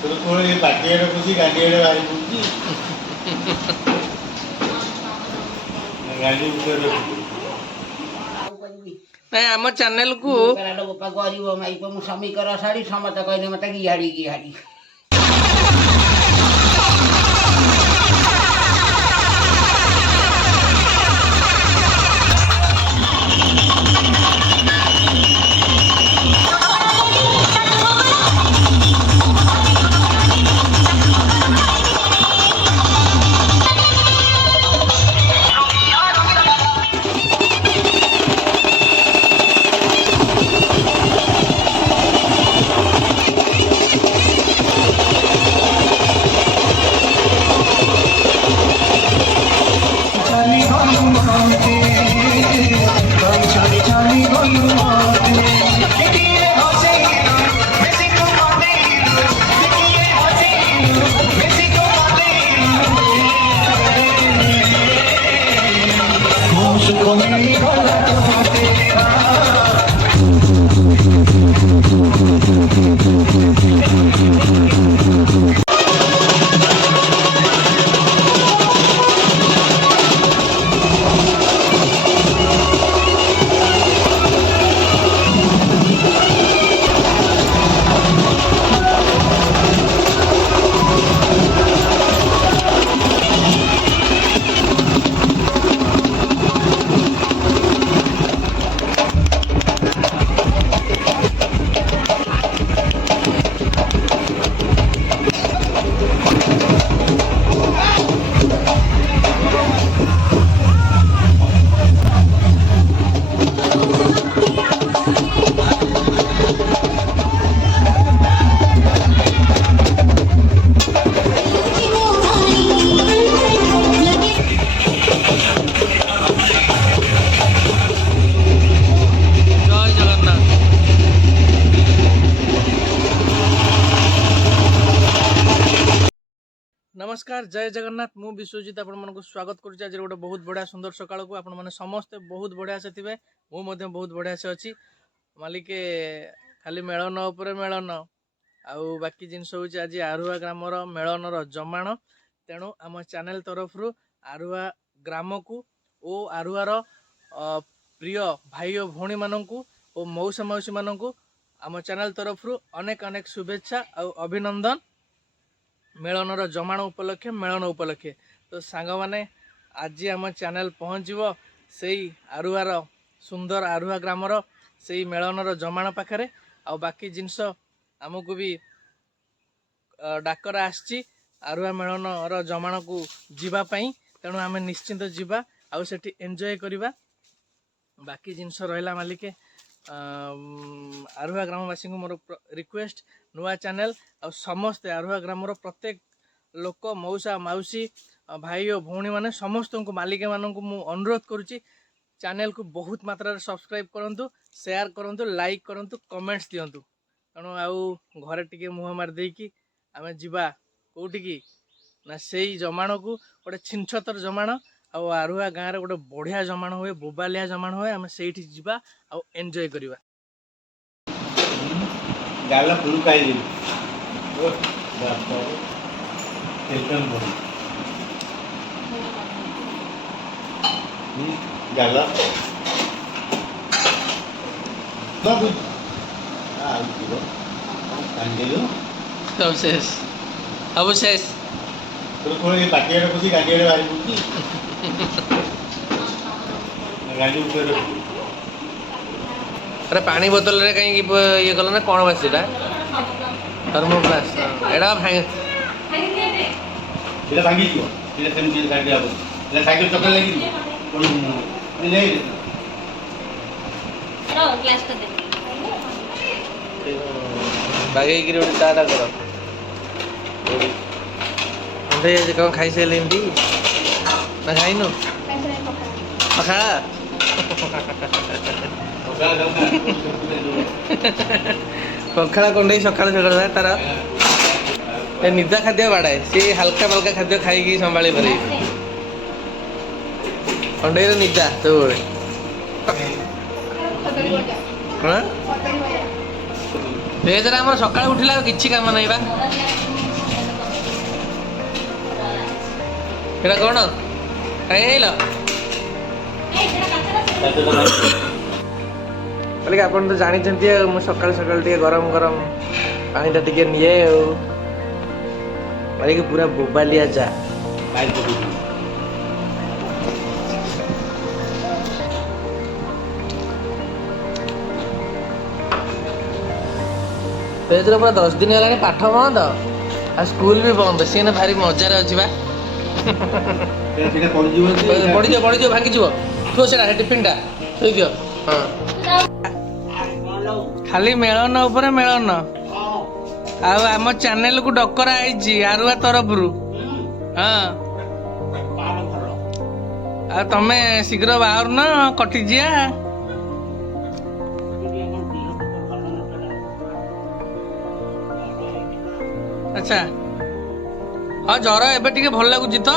ତୋର କଣ ଏ ପାଟିଆରେ ଖୁସି ଗାଣ୍ଡିଆରେ ବାହାରି ପଡୁଛି ଗାଣ୍ଡି ଉପରେ ନାଇଁ ଆମ ଚ୍ୟାନେଲ କୁ ଗରିବ ମାଇପ ମୁଁ ଶ୍ରମିକର ଶାଢ଼ୀ ସମସ୍ତେ କହିଲେ ମତେ ଗିହାଡ଼ି ଗିହାଡ଼ି। ଜୟ ଜଗନ୍ନାଥ। नमस्कार जय जगन्नाथ मु विश्वजित आपण मन को स्वागत करुच्ची। आज गोटे बहुत बढ़िया सुंदर सकाल को आपण मैंने समस्ते बहुत बढ़िया से थे मुझे बहुत बढ़िया से अच्छी मालिके खाली मेलन उपर मेलन आउ बाकी जिनस हूँ आज आरुआ ग्रामर मेलनर जमाण तेणु आम चैनल तरफ आरुआ ग्राम को और आरुआर प्रिय भाई और भौणी मानक और मौसा मौसी मानक आम चैनल तरफ अनेक अनेक शुभेच्छा और अभिनंदन मेलनर जमाण उपलक्षे मेलन उपलक्षे। तो सांग माने आज आम चैनल पहुँचब से आरुआर सुंदर आरुआ ग्रामर से मेलनर जमाण पाखरे आ बाकी जिनस आमको भी डाकर आसी आरुआ मेलनर जमाण को जीवाई तेणु आम निश्चिंत जीवा आउ सेठी एंजॉय करवा। बाकी जिनस रहा मालिके आरुआ ग्रामवासी को मोर रिक्वेस्ट नुआ चैनल आ समस्ते आरुआ ग्रामर प्रत्येक लोक मौसा मौसी भाई और भौणी मैंने समस्त को मालिके मानक मु अनुरोध करुच्ची चैनल को बहुत मात्रा सब्सक्राइब करूँ शेयर करूँ लाइक करूँ कमेंट्स दिंतु तेणु आउ घरे टिके मुह मारिदेकी आम जीवा कौटिकी ना से जमाण को गोटे छिनछतर जमाण आउ आरुआ गाँव में गोटे बढ़िया जमाण हुए बोबालिया जमाण हुए आम से जीवा आउ एंजॉय करवा। गाल फुल खाई टेंशन पड़ी गाल बाबू सब शेष अब शेष तोर कौन ये पाटियारे खुशी गांडियारे बाहरी पड़ुची गांडी ऊपर अरे पानी बोतल रे कहीं ये कल ना कौन बात सीटा थर्मोप्लास एडा भाई इला भांगी दियो इला सेम गाड़ी आबो इला साइकिल चक्कर लगी कोन ले रो ग्लास तो दे बागे गिरी उड़ी टाटा करो अंदे ये कौन खाई से लेंदी ना खाई नो पखा पखाड़ा कंडे सकाल सकाल तार निदा खाद्य बाड़ाए सी हल्का फल्का खाद्य खाई संभाली पारे कंडे निदा सब कौन ଭେଜରେ ଆମର ସକାଳୁ ଉଠିଲା ଆଉ କିଛି କାମ ନାହିଁ ବା। ଏଇଟା କ'ଣ କାହିଁ ଆଇଲ? କହିଲେ ଆପଣ ତ ଜାଣିଛନ୍ତି ଆଉ ମୁଁ ସକାଳୁ ସକାଳୁ ଟିକେ ଗରମ ଗରମ ପାଣିଟା ଟିକେ ନିଏ ଆଉ କହିକି ପୁରା ବୋବାଲିଆ ଚା। ତେଜରେ ପୁରା 10 ଦିନ ହେଲାଣି ପାଠ ବନ୍ଦ ଆଉ ସ୍କୁଲ ବି ବନ୍ଦ। ସିଏ ନା ଭାରି ମଜାରେ ଅଛି ବା। ପଡ଼ିଯିବ ଭାଙ୍ଗିଯିବ। ଥୁଅ ସେଟା ଟିଫିନଟା ଥୋଇଦିଅ। ହଁ ଖାଲି ମେଳନ ଉପରେ ମେଳନ। ଆଉ ଆମ ଚ୍ୟାନେଲକୁ ଡକରା ହେଇଛି ଆରୁଆ ତରଫରୁ। ହଁ ଆଉ ତମେ ଶୀଘ୍ର ବାହାରୁନ କଟିଯିବା। ଆଚ୍ଛା ହଁ ଜର ଏବେ ଟିକେ ଭଲ ଲାଗୁଛି ତ?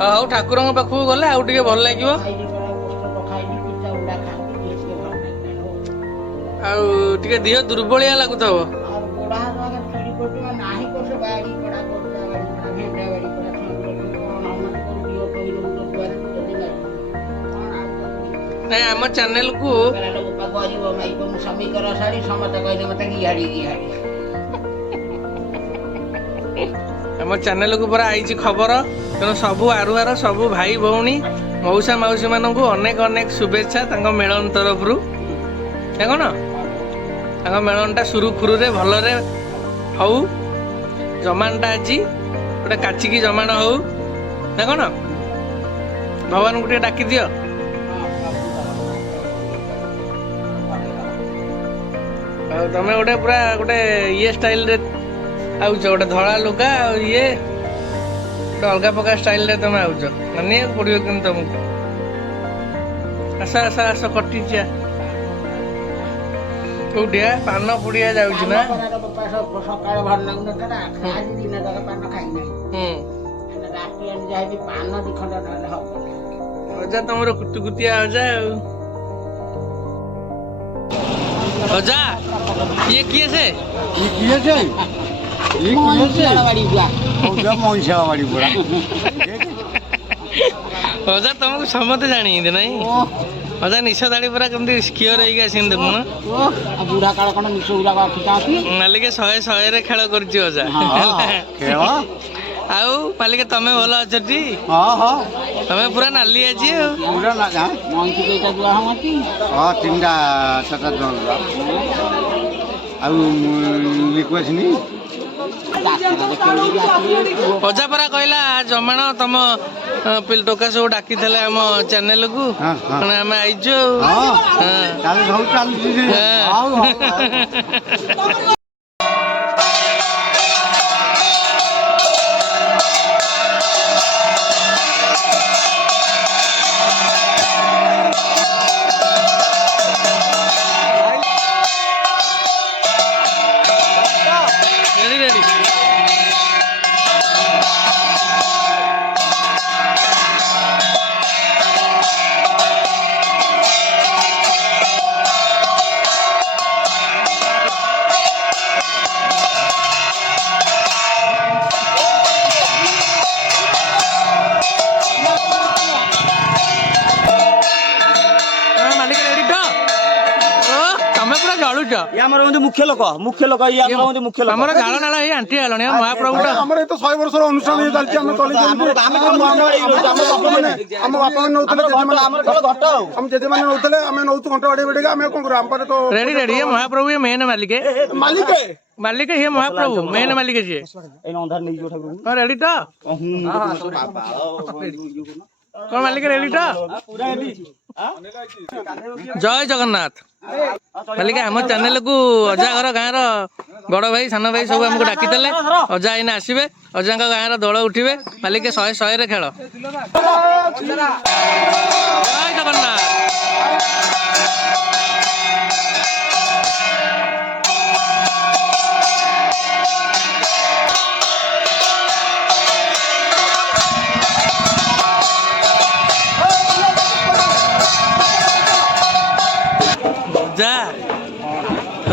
ହଉ ଠାକୁରଙ୍କ ପାଖକୁ ଗଲେ ଆଉ ଟିକେ ଭଲ ଲାଗିବ। ଆଉ ଟିକେ ଦେହ ଦୁର୍ବଳିଆ ଲାଗୁଥିବ। ନାଇଁ ଆମ ଚ୍ୟାନେଲକୁ ସମୀକର ଶାଢ଼ୀ ସମସ୍ତେ କହିଲେ ମତେ ଗିହାଡି ଗିହାଡି। ଆମ ଚ୍ୟାନେଲକୁ ପୁରା ଆଇଛି ଖବର। ତେଣୁ ସବୁ ଆରୁଆର ସବୁ ଭାଇ ଭଉଣୀ ମଉସା ମାଉସୀ ମାନଙ୍କୁ ଅନେକ ଅନେକ ଶୁଭେଚ୍ଛା ତାଙ୍କ ମେଳନ ତରଫରୁ। ଦେଖୁନ ତାଙ୍କ ମେଳନଟା ସୁରୁଖୁରୁରେ ଭଲରେ ହଉ। ଜମାନଟା ଆଜି ଗୋଟେ କାଚିକି ଜମାନ ହଉ। ଦେଖୁନ ଭଗବାନଙ୍କୁ ଟିକେ ଡାକିଦିଅ। ଆଉ ତମେ ଗୋଟେ ପୁରା ଗୋଟେ ଇଏ ଷ୍ଟାଇଲରେ ଆଉଛ, ଗୋଟେ ଧଳା ଲୁଗା ଆଉ ଇଏ ଗୋଟେ ଅଲଗା ପ୍ରକାର ଷ୍ଟାଇଲରେ ତମେ ଆଉଛ। ମାନିବାକୁ ପଡ଼ିବ କିନ୍ତୁ ତମକୁ। ଆସ ଆସ ଆସ କଟିଯିଆ। କୋଉଠିଆ ପାନ ପୁଡ଼ିଆ ଯାଉଛି ନା? ସକାଳେ ଭଲ ଲାଗୁନଥିଲା ଆଜି ଦିନ ଯାକ ପାନ ଖାଇନାହିଁ। ରାତି ଆଣି ପାନ ଦି ଖଣ୍ଡ ନହେଲେ ହବନି। ଅଜା ତମର କୁତୁକୁତିଆ ଅଜା ଆଉ। ଅଜା ଇଏ କିଏ ସେ? ଅଜା ତମକୁ ସମସ୍ତେ ଜାଣିଛନ୍ତି ନାଇଁ? ଅଜା ନିଶ ଦାଢ଼ି ପୁରା କେମିତି ସ୍କିଅର ହେଇକି ଆସିନି ଦେଖୁନ। ବୁଢା କାଳ କଣ ନିଶ ଗୁଡାକ ମାଲିକେ 100ରେ ଖେଳ କରୁଛି ଅଜା। ଆଉ ମାଲିକେ ତମେ ଭଲ ଅଛଟି? ତମେ ପୁରା ନାଲି ଆଜି ଆଉ। ତିନିଟା ଚାରିଟା ଜଣ ଆଉ ଲିକୁ ଆସିନି। ଅଜା ପରା କହିଲା ଜମାଣ ତମ ଟୋକା ସବୁ ଡାକିଥିଲେ ଆମ ଚ୍ୟାନେଲକୁ। ଆମେ ଆଇଛୁ ଆଉ। ଆମର ମୁଖ୍ୟ ଲୋକ ମୁଖ୍ୟ ଲୋକ ଆମର ଝାଳ ନାଳ ହେଇ ଆଣ୍ଟି ହେଲାଣି ମହାପ୍ରଭୁ। ଆମର ଏତ 100 ବର୍ଷର ଅନୁଷ୍ଠାନ ଚାଲିଛି। ଆମେ ଆମ ବାପା ମାନେ ନଉଥିଲେ, ଆମ ଜେଜେମାନେ ନଉଥିଲେ, ଆମେ ନଉଛୁ ଘଣ୍ଟା ବାଡେଇ ବାଡେଇ। ଆମେ କଣ କରୁ? ଆମ ପାଖରେ ତ ରେଡି ରେଡି ମହାପ୍ରଭୁ मेन मालिक मालिक हे महाप्रभु मेन मालिक जी रेडी तो कौन मालिक रेडी तो जय जगन्नाथ मालिक आम चैनल को अजा घर गाँव बड़ भाई सान भाई सब आमको डाकी अजा आईना आसबे अजा गाँव दल उठे मालिक 100 खेल जय जगन्नाथ।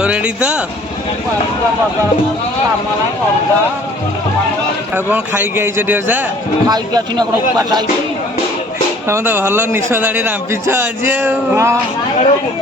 रेडी ଗାଡ଼ି ତ ଆଉ କ'ଣ ଖାଇକି ଆଇଛ ଟିକେ ଯା ଖାଇକି ଆସିନା କ'ଣ ଉପାସ ଆଇଛି ତମେ ତ ଭଲ ନିଶ ଦାଢ଼ି ରାମ୍ପିଛ ଆଜି ଆଉ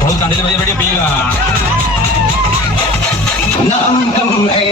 बहुत ताली बजे बढ़िया पिएगा नाम तुम है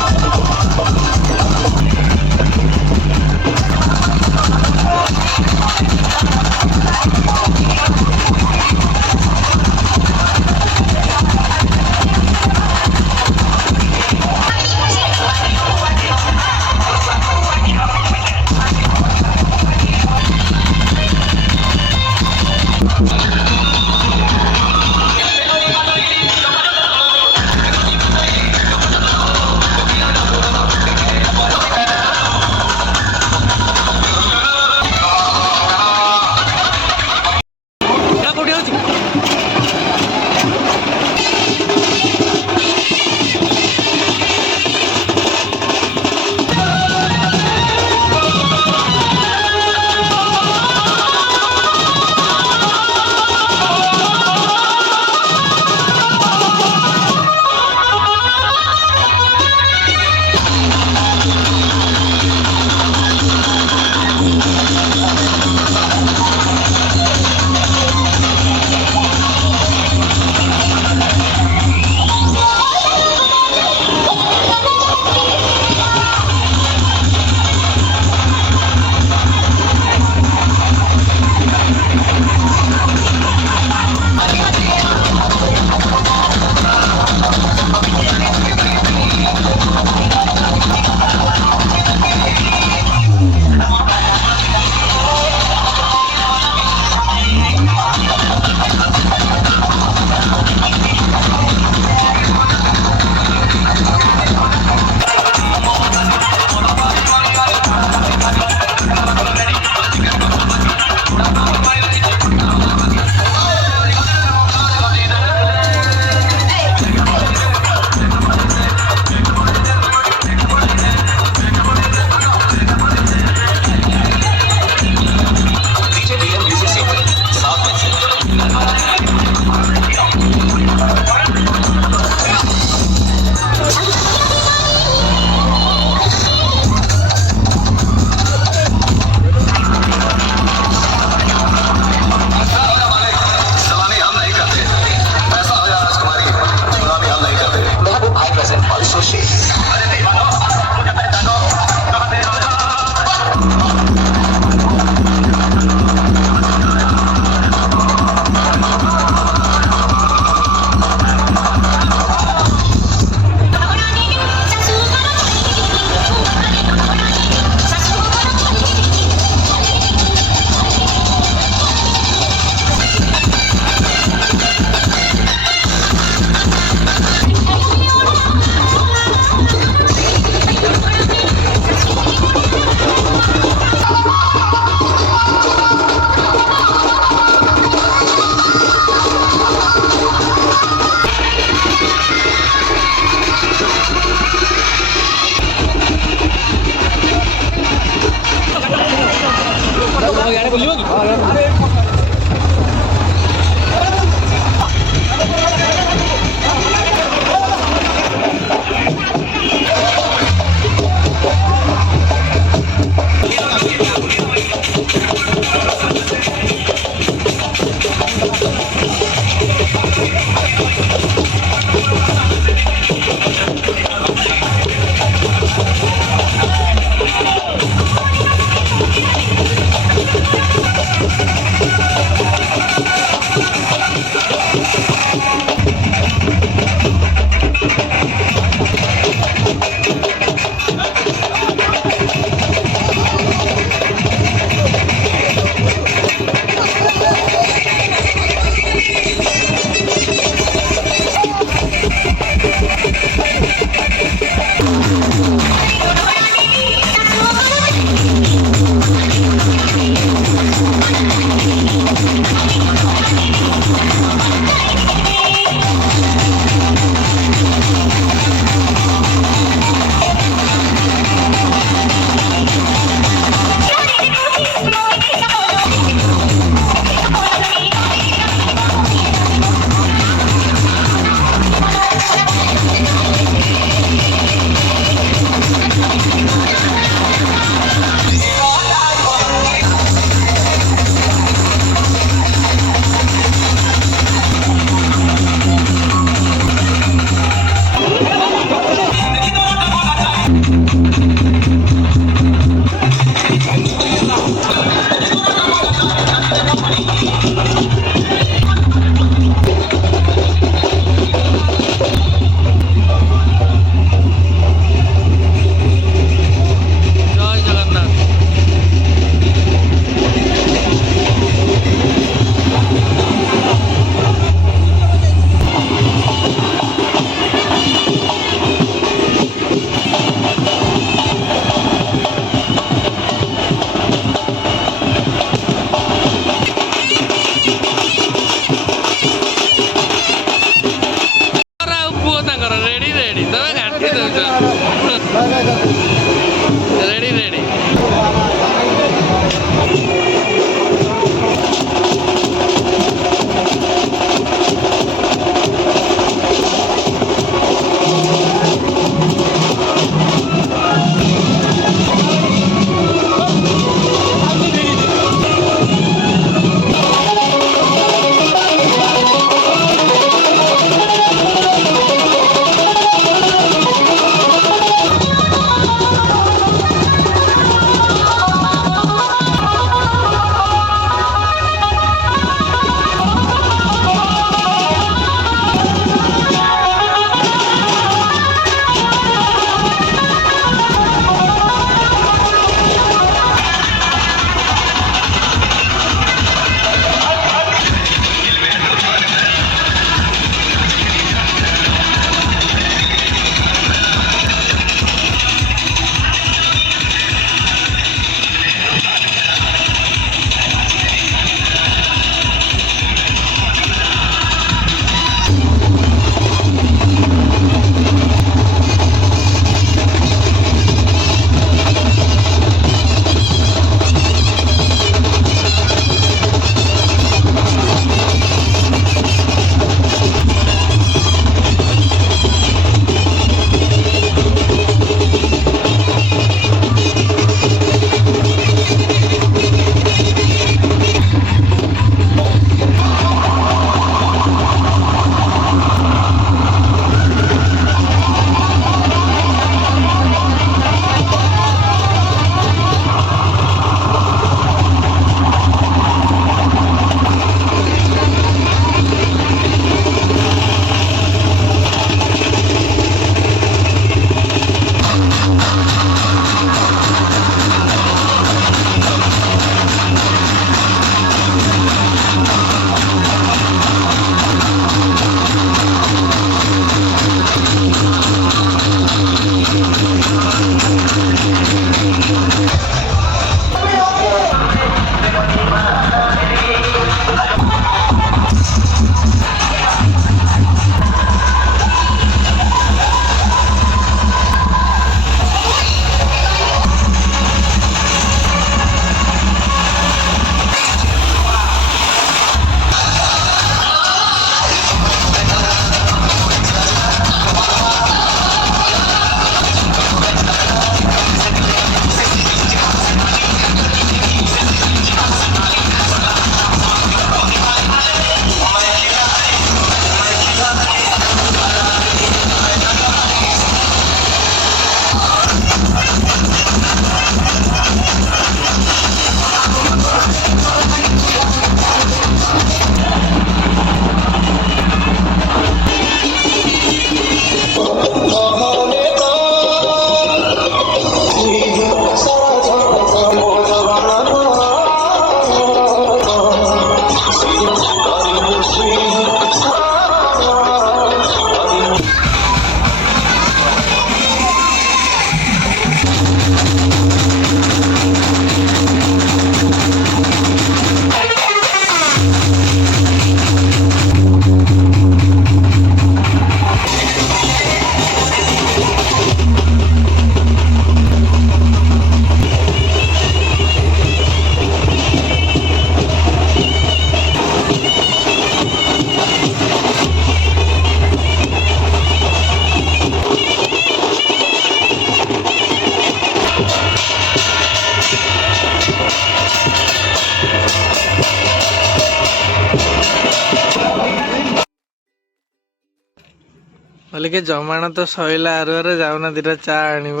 ମାଲିକେ ଜମାଣ ତ ସଇଲା ଆରୁଆରେ ଯାଉନା ଦିଟା ଚା ଆଣିବ।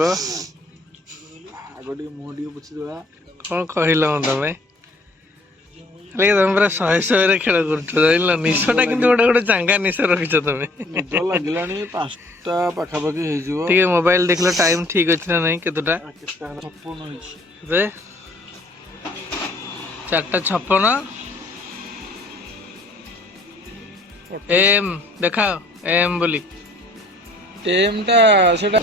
ଆଗ ଟିକେ ମୁହଁ ଟିକେ ପୋଛିଦେବା। କଣ କହିଲ ମୁଁ ତମେ ମାଲିକେ ତମେ ପୁରା 100 ଖେଳ କରୁଛ ଜାଣିଲ। ନିଶଟା କିନ୍ତୁ ଗୋଟେ ଗୋଟେ ଚାଙ୍ଗା ନିଶ ରଖିଛ ତମେ। ନିଦ ଲାଗିଲାଣି 5ଟା ପାଖାପାଖି ହେଇଯିବ। ଟିକେ ମୋବାଇଲ ଦେଖିଲ ଟାଇମ ଠିକ ଅଛି ନା ନାଇଁ କେତେଟା? କେତେଟା ହେଲା? 56 ହେଇଛି। ଏବେ 4:56 ଏମ୍ ଦେଖାଅ ଏମ୍ ବୋଲି। ଟା ସେଟା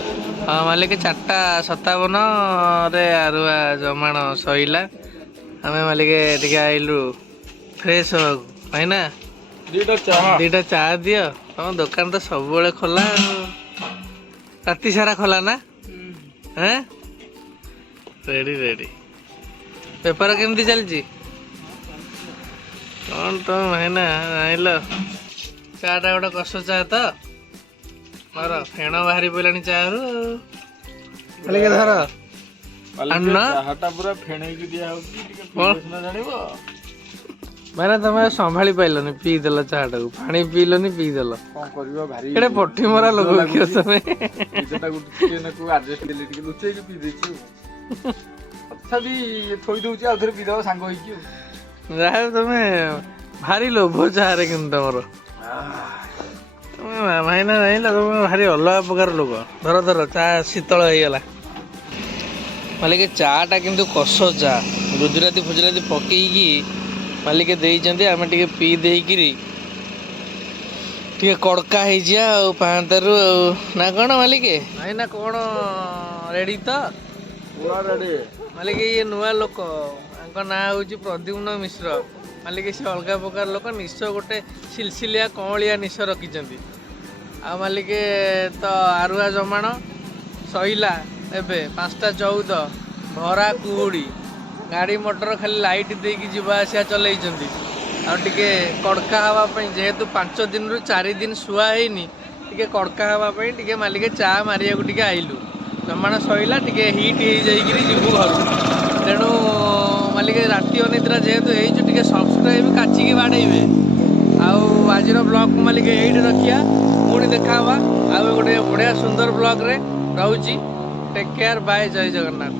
ହଁ ମାଲିକ 4:57 ଆରୁଆ ଜମାଣ ସଇଲା। ଆମେ ମାଲିକ ଟିକେ ଆଇଲୁ ଫ୍ରେଶ ହବାକୁ ଭାଇନା। ଦିଟା ଚା ଦିଅ। ତମ ଦୋକାନ ତ ସବୁବେଳେ ଖୋଲା ଆଉ। ରାତି ସାରା ଖୋଲା ନା? Ready ready. ବେପାର କେମିତି ଚାଲିଛି? କଣ ତମେ ଭାଇନା ଆଇଲ? ଚା ଟା ଗୋଟେ କଷ ଚା ତ ଧର ଫେଣ ବାହାରି ପଇଲାଣି ଚାରୁ ମାଲିକ ଧର ଆଣୁନ। ଚାହାଟା ପୁରା ଫେଣେଇକି ଦିଆ ହଉଛି ଟିକେ ପିଇଲେ ସିନା ଜାଣିବ। ମାନେ ତମେ ସମ୍ଭାଳି ପାଇଲନି ପିଇଦେଲ ଚାହା ଟାକୁ। ପାଣି ପିଇଲନି ପିଇଦେଲ। କଣ କରିବା ଭାରି ଏଟା ପଠି ମରା ଲୋକ କିଅ ତମେ। ନିଦଟାକୁ ଟିକେ ନାକୁ ଆଡଜଷ୍ଟ ଦେଲି ଟିକେ ଲୁଚେଇକି ପିଇ ଦେଇଛି ଆଉ। ତଥାପି ଥୋଇ ଦଉଛି ଆଉ ଥରେ ପିଇଦବ ସାଙ୍ଗ ହେଇକି ଆଉ। ଯାହା ତମେ ଭାରି ଲୋଭ ଚାହାରେ କିନ୍ତୁ ତମର। ତମେ ଭାଇନା ଜାଣିଲ ତମେ ଭାରି ଅଲଗା ପ୍ରକାର ଲୋକ। ଧର ଧର ଚା ଶୀତଳ ହେଇଗଲା। ମାଲିକେ ଚା ଟା କିନ୍ତୁ କଷ ଚା ଗୁଜୁରାତି ଫୁଜୁରାତି ପକେଇକି ମାଲିକେ ଦେଇଛନ୍ତି। ଆମେ ଟିକେ ପିଇ ଦେଇକିରି ଟିକେ କଡ଼କା ହେଇଯିବା ଆଉ ପାହାନ୍ତାରୁ ଆଉ ନା କଣ ମାଲିକେ? ଭାଇନା କଣ ରେଡି ତ? ମାଲିକ ଇଏ ନୂଆ ଲୋକ ତାଙ୍କ ନାଁ ହଉଛି ପ୍ରଦ୍ୟୁମ୍ନ ମିଶ୍ର। ମାଲିକ ସେ ଅଲଗା ପ୍ରକାର ଲୋକ। ନିଶ ଗୋଟେ ସିଲସିଲିଆ କଅଁଳିଆ ନିଶ ରଖିଛନ୍ତି। ଆଉ ମାଲିକେ ତ ଆରୁଆ ଜମାଣ ସଇଲା ଏବେ 5:14 ଭରା କୁହୁଡ଼ି। ଗାଡ଼ି ମଟର ଖାଲି ଲାଇଟ୍ ଦେଇକି ଯିବା ଆସିବା ଚଲେଇଛନ୍ତି। ଆଉ ଟିକେ କଡ଼କା ହେବା ପାଇଁ ଯେହେତୁ 5 ଦିନରୁ 4 ଦିନ ଶୁଆ ହେଇନି ଟିକେ କଡ଼କା ହେବା ପାଇଁ ଟିକେ ମାଲିକେ ଚା ମାରିବାକୁ ଟିକେ ଆଇଲୁ। ଜମାଣ ସଇଲା ଟିକେ ହିଟ୍ ହେଇଯାଇକିରି ଯିବୁ ଘରକୁ। ତେଣୁ ମାଲିକେ ରାତି ଅନିଦ୍ରା ଯେହେତୁ ହେଇଛୁ ଟିକେ ସବସ୍କ୍ରାଇବ୍ କାଚିକି ବାଡ଼େଇବେ। ଆଉ ଆଜିର ବ୍ଲଗକୁ ମାଲିକେ ଏଇଠି ରଖିବା। ପୁଣି ଦେଖା ହେବା ଆଉ ଗୋଟେ ବଢ଼ିଆ ସୁନ୍ଦର ବ୍ଲଗରେ। ରହୁଛି। ଟେକ୍ କେୟାର ବାଏ ଜୟ ଜଗନ୍ନାଥ।